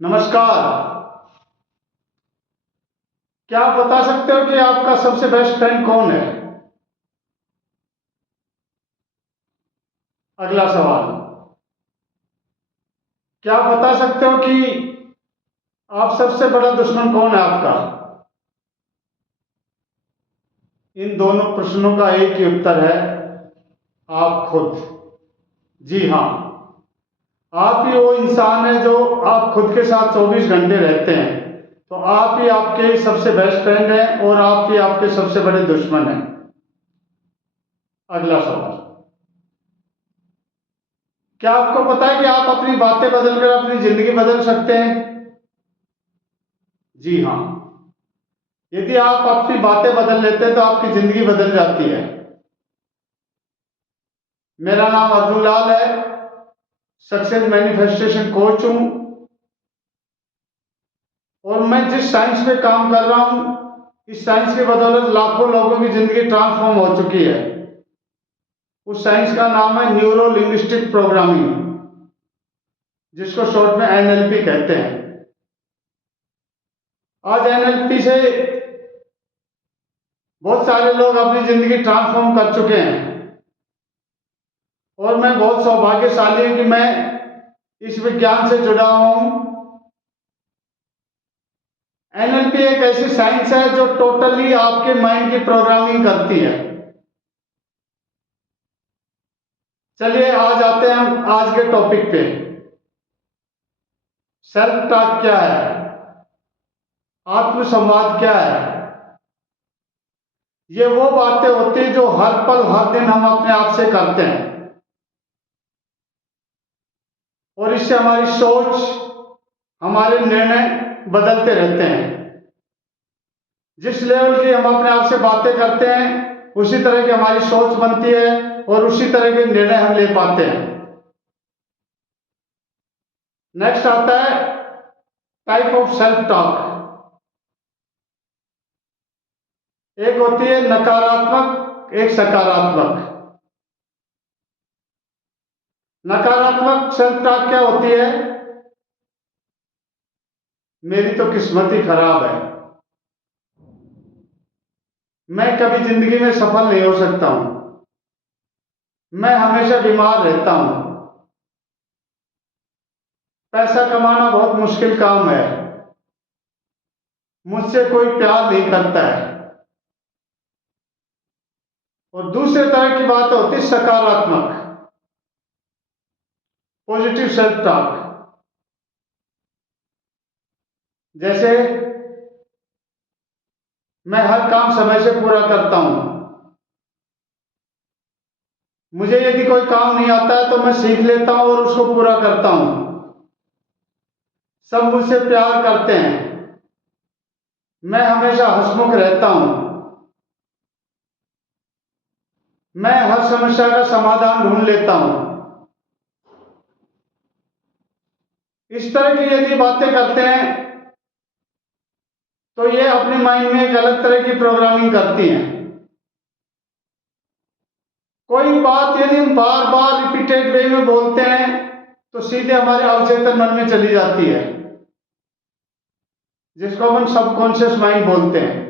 नमस्कार। क्या आप बता सकते हो कि आपका सबसे बेस्ट फ्रेंड कौन है? अगला सवाल। क्या आप बता सकते हो कि आप सबसे बड़ा दुश्मन कौन है आपका? इन दोनों प्रश्नों का एक ही उत्तर है, आप खुद। जी हाँ, आप ही वो इंसान है जो आप खुद के साथ 24 घंटे रहते हैं। तो आप ही आपके सबसे बेस्ट फ्रेंड हैं और आप ही आपके सबसे बड़े दुश्मन हैं। अगला सवाल। क्या आपको पता है कि आप अपनी बातें बदलकर अपनी जिंदगी बदल सकते हैं? जी हाँ, यदि आप अपनी बातें बदल लेते हैं तो आपकी जिंदगी बदल जाती है। मेरा नाम अर्जुन लाल है, सक्सेस मैनिफेस्टेशन कोच हूं और मैं जिस साइंस पे काम कर रहा हूं, इस साइंस की बदौलत लाखों लोगों की जिंदगी ट्रांसफॉर्म हो चुकी है। उस साइंस का नाम है न्यूरो लिंग्विस्टिक प्रोग्रामिंग, जिसको शॉर्ट में एनएलपी कहते हैं। आज एनएलपी से बहुत सारे लोग अपनी जिंदगी ट्रांसफॉर्म कर चुके हैं और मैं बहुत सौभाग्यशाली हूं कि मैं इस विज्ञान से जुड़ा हूं। एनएलपी एक ऐसी साइंस है जो टोटली आपके माइंड की प्रोग्रामिंग करती है। चलिए आज आते हैं हम आज के टॉपिक पे। सेल्फ टॉक क्या है? आत्मसंवाद क्या है? ये वो बातें होती हैं जो हर पल हर दिन हम अपने आप से करते हैं और इससे हमारी सोच, हमारे निर्णय बदलते रहते हैं। जिस लेवल की हम अपने आप से बातें करते हैं उसी तरह की हमारी सोच बनती है और उसी तरह के निर्णय हम ले पाते हैं। नेक्स्ट आता है टाइप ऑफ सेल्फ टॉक। एक होती है नकारात्मक, एक सकारात्मक। नकारात्मक सेल्फ टॉक क्या होती है? मेरी तो किस्मत ही खराब है, मैं कभी जिंदगी में सफल नहीं हो सकता हूं, मैं हमेशा बीमार रहता हूं, पैसा कमाना बहुत मुश्किल काम है, मुझसे कोई प्यार नहीं करता है। और दूसरे तरह की बात होती है सकारात्मक, पॉजिटिव सेल्फ टॉक। जैसे मैं हर काम समय से पूरा करता हूं, मुझे यदि कोई काम नहीं आता है तो मैं सीख लेता हूं और उसको पूरा करता हूं, सब मुझसे प्यार करते हैं, मैं हमेशा हंसमुख रहता हूं, मैं हर समस्या का समाधान ढूंढ लेता हूं। इस तरह की यदि बातें करते हैं तो ये अपने माइंड में एक अलग तरह की प्रोग्रामिंग करती हैं। कोई बात यदि हम बार बार रिपीटेड वे में बोलते हैं तो सीधे हमारे अवचेतन मन में चली जाती है, जिसको हम सबकॉन्शियस माइंड बोलते हैं।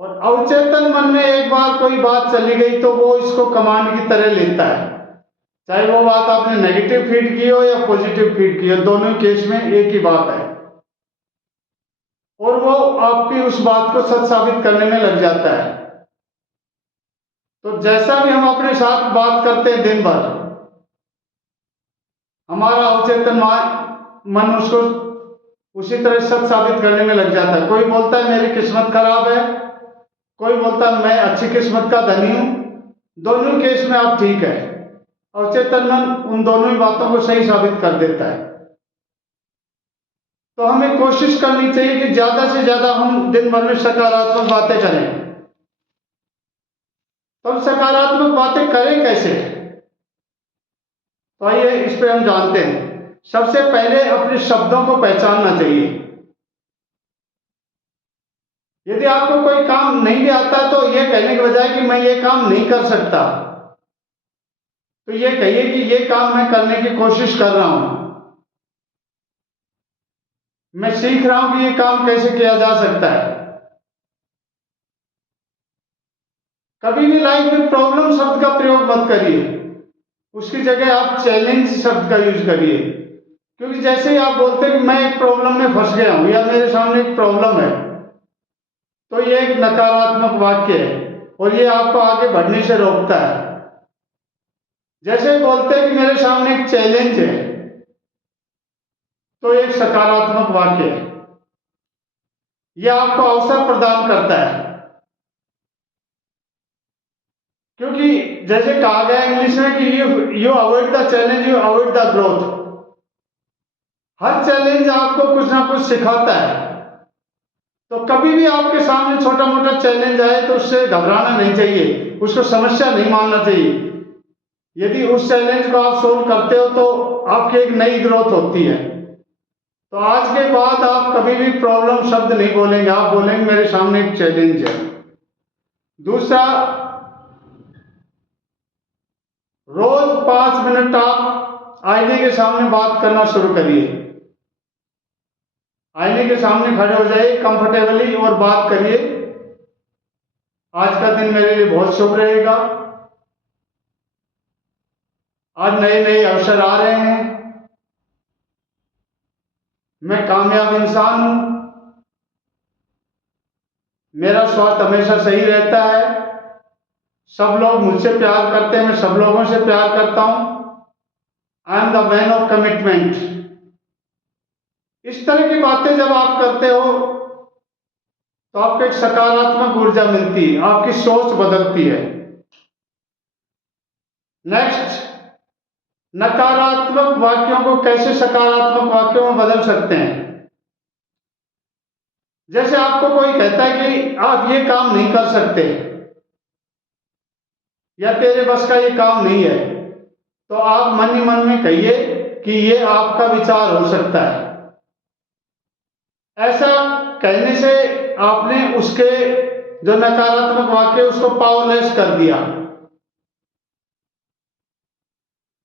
और अवचेतन मन में एक बार कोई बात चली गई तो वो इसको कमांड की तरह लेता है, चाहे वो बात आपने नेगेटिव फीड की हो या पॉजिटिव फीड की हो, दोनों केस में एक ही बात है और वो आपकी उस बात को सच साबित करने में लग जाता है। तो जैसा भी हम अपने साथ बात करते हैं दिन भर, हमारा अवचेतन मन उसको उसी तरह सच साबित करने में लग जाता है। कोई बोलता है मेरी किस्मत खराब है, कोई बोलता है मैं अच्छी किस्मत का धनी हूं, दोनों केस में आप ठीक है। अवचेतन मन उन दोनों ही बातों को सही साबित कर देता है। तो हमें कोशिश करनी चाहिए कि ज्यादा से ज्यादा हम दिन भर में सकारात्मक बातें करें। तो हम सकारात्मक बातें करें कैसे? तो आइए इस पे हम जानते हैं। सबसे पहले अपने शब्दों को पहचानना चाहिए। यदि आपको कोई काम नहीं भी आता तो यह कहने के बजाय कि मैं ये काम नहीं कर सकता, तो ये कहिए कि ये काम मैं करने की कोशिश कर रहा हूं। मैं सीख रहा हूं कि ये काम कैसे किया जा सकता है। कभी भी लाइफ में प्रॉब्लम शब्द का प्रयोग मत करिए, उसकी जगह आप चैलेंज शब्द का यूज करिए। क्योंकि जैसे ही आप बोलते हैं कि मैं एक प्रॉब्लम में फंस गया हूं या मेरे सामने एक प्रॉब्लम है, तो ये एक नकारात्मक वाक्य है और ये आपको आगे बढ़ने से रोकता है। जैसे ही बोलते हैं कि मेरे सामने एक चैलेंज है, तो एक सकारात्मक वाक्य है, यह आपको अवसर प्रदान करता है। क्योंकि जैसे कहा गया इंग्लिश में कि you avoid the challenge, you avoid the growth. Her challenge आपको कुछ ना कुछ सिखाता है। तो कभी भी आपके सामने छोटा मोटा चैलेंज आए तो उससे घबराना नहीं चाहिए, उसको समस्या नहीं मानना चाहिए। यदि उस चैलेंज को आप सोल्व करते हो तो आपकी एक नई ग्रोथ होती है। तो आज के बाद आप कभी भी प्रॉब्लम शब्द नहीं बोलेंगे, आप बोलेंगे मेरे सामने एक चैलेंज है। दूसरा, रोज 5 मिनट आप आईने के सामने बात करना शुरू करिए। आईने के सामने खड़े हो जाइए कंफर्टेबली और बात करिए, आज का दिन मेरे लिए बहुत शुभ रहेगा, आज नए नए अवसर आ रहे हैं, मैं कामयाब इंसान हूं, मेरा स्वास्थ्य हमेशा सही रहता है, सब लोग मुझसे प्यार करते हैं, मैं सब लोगों से प्यार करता हूं, I am the man of commitment. इस तरह की बातें जब आप करते हो तो आपको एक सकारात्मक ऊर्जा मिलती है, आपकी सोच बदलती है। नेक्स्ट, नकारात्मक वाक्यों को कैसे सकारात्मक वाक्यों में बदल सकते हैं। जैसे आपको कोई कहता है कि आप ये काम नहीं कर सकते या तेरे बस का ये काम नहीं है, तो आप मन ही मन में कहिए कि ये आपका विचार हो सकता है। ऐसा कहने से आपने उसके जो नकारात्मक वाक्य उसको पावरलेस कर दिया।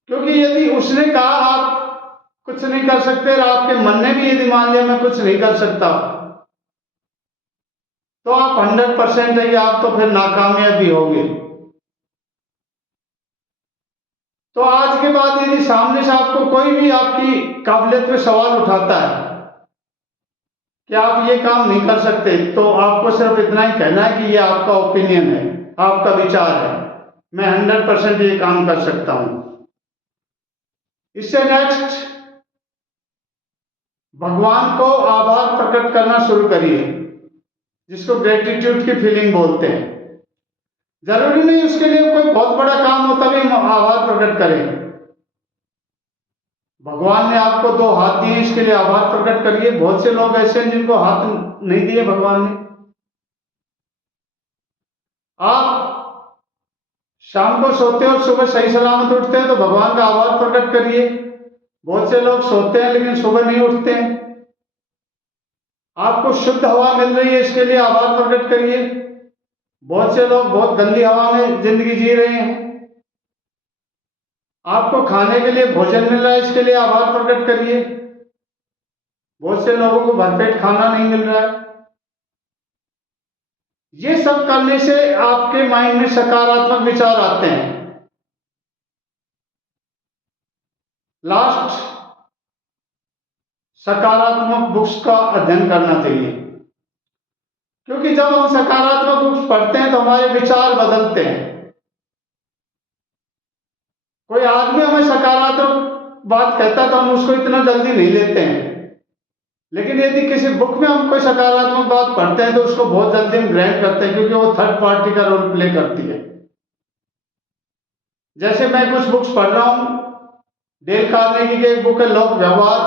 क्योंकि यदि उसने कहा आप कुछ नहीं कर सकते और आपके मन ने भी यदि मान लिया मैं कुछ नहीं कर सकता, तो आप 100% है कि आप तो फिर नाकामयाब भी होंगे। तो आज के बाद यदि सामने से आपको कोई भी आपकी काबिलियत पे सवाल उठाता है कि आप ये काम नहीं कर सकते, तो आपको सिर्फ इतना ही कहना है कि ये आपका ओपिनियन है, आपका विचार है, मैं 100% ये काम कर सकता हूं। इससे नेक्स्ट, भगवान को आभार प्रकट करना शुरू करिए, जिसको ग्रेटिट्यूड की फीलिंग बोलते हैं। जरूरी नहीं उसके लिए कोई बहुत बड़ा काम हो तभी आभार प्रकट करें। भगवान ने आपको 2 हाथ दिए, इसके लिए आभार प्रकट करिए। बहुत से लोग ऐसे हैं जिनको हाथ नहीं दिए भगवान ने। आप शाम को सोते हो और सुबह सही सलामत उठते हैं तो भगवान का आभार प्रकट करिए। बहुत से लोग सोते हैं लेकिन सुबह नहीं उठते हैं। आपको शुद्ध हवा मिल रही है, इसके लिए आभार प्रकट करिए। बहुत से लोग बहुत गंदी हवा में जिंदगी जी रहे हैं। आपको खाने के लिए भोजन मिल रहा है, इसके लिए आभार प्रकट करिए। बहुत से लोगों को भरपेट खाना नहीं मिल रहा है। ये सब करने से आपके माइंड में सकारात्मक विचार आते हैं। लास्ट, सकारात्मक बुक्स का अध्ययन करना चाहिए, क्योंकि जब हम सकारात्मक बुक्स पढ़ते हैं तो हमारे विचार बदलते हैं। कोई आदमी हमें सकारात्मक बात कहता है तो हम उसको इतना जल्दी नहीं लेते हैं, लेकिन यदि किसी बुक में हम कोई सकारात्मक बात पढ़ते हैं तो उसको बहुत जल्दी हम ग्रहण करते हैं, क्योंकि वो थर्ड पार्टी का रोल प्ले करती है। जैसे मैं कुछ बुक्स पढ़ रहा हूं, डेल कार्नेगी की एक बुक है लोक व्यवहार,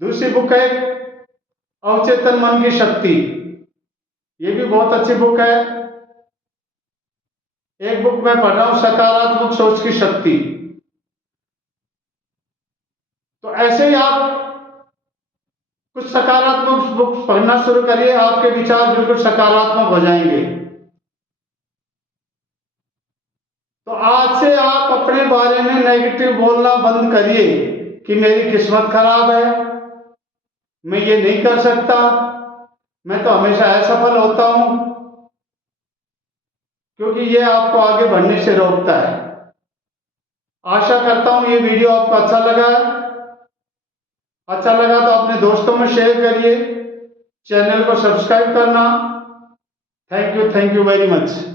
दूसरी बुक है अवचेतन मन की शक्ति, ये भी बहुत अच्छी बुक है। एक बुक मैं पढ़ रहा हूं सकारात्मक सोच की शक्ति। तो ऐसे ही आप कुछ सकारात्मक बुक्स पढ़ना शुरू करिए, आपके विचार बिल्कुल सकारात्मक हो जाएंगे। तो आज से आप अपने बारे में नेगेटिव बोलना बंद करिए। कि मेरी किस्मत खराब है, मैं ये नहीं कर सकता, मैं तो हमेशा असफल होता हूं, क्योंकि ये आपको आगे बढ़ने से रोकता है। आशा करता हूं ये वीडियो आपको अच्छा लगा है। अच्छा लगा तो अपने दोस्तों में शेयर करिए, चैनल को सब्सक्राइब करना। Thank you very much.